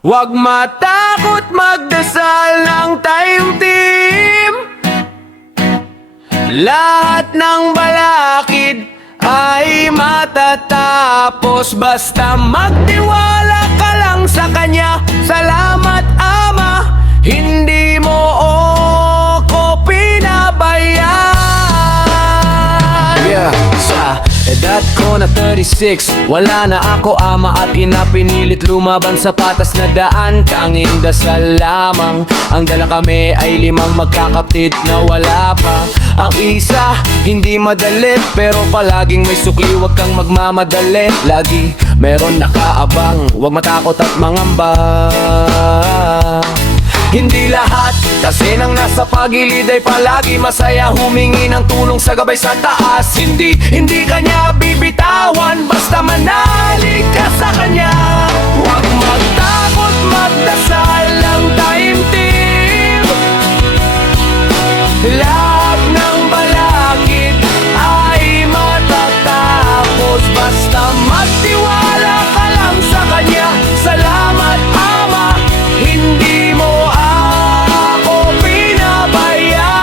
Huwag matakot magdasal ng time team. Lahat ng balakid ay matatapos, basta magtiwala ka lang sa Kanya. Salamat Ama, hindi mo ako pinabayaan. Yeah, sa edad ko na 36, wala na ako ama at ina, pinilit lumaban sa patas na daan. Tanging dasal lamang ang dala, kami ay 5 magkakapatid na wala pa ang isa. Hindi madali pero palaging may sukli, huwag kang magmamadali. Lagi meron nakaabang, huwag matakot at mangamba. Hindi lahat kasi nang nasa pagilid ay palagi masaya, humingi ng tulong sa gabay sa taas. Hindi Kanya bibitawan, basta manalig ka sa Kanya. Huwag magtakot magdasal ng time team. Lahat ng balakid ay matatapos, basta magtiwala ka lang sa Kanya. Salamat Ama, hindi mo ako pinabayaan.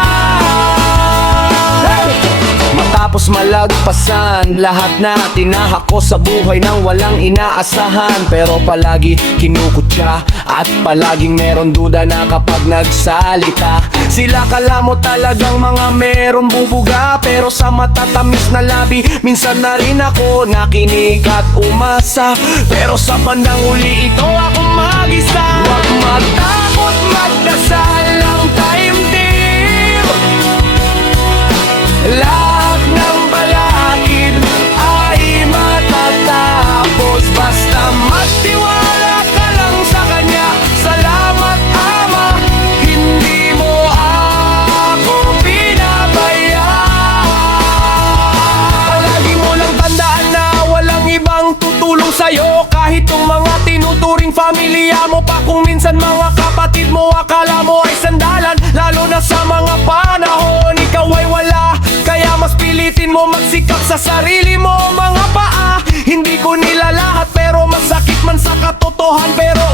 Matapos malagpasan lahat na tinahak ko sa buhay nang walang inaasahan, pero palagi kinukutya at palaging meron duda na kapag nagsalita. Sila kala mo talagang mga merong bubuga, pero sa matatamis na labi minsan na rin ako nakinig at umasa. Pero sa bandang uli ito ako mag-isa. Huwag matakot magdasal ng time team. Lahat ng balakid ay matatapos, basta magtiwala ka lang sa Kanya. Salamat Ama, hindi mo ako pinabayaan. Palagi mo lang tandaan na walang ibang tutulong sa'yo, kahit yung mga tinuturing pamilya mo pa. Kung minsan mga kapatid mo akala mo ay sandalan, lalo na sa mga panahon ikaw ay wala. Kaya mas pilitin mo magsikap sa sarili mo, mga paa. Hindi ko nila lahat pero masakit man sa katotohan, pero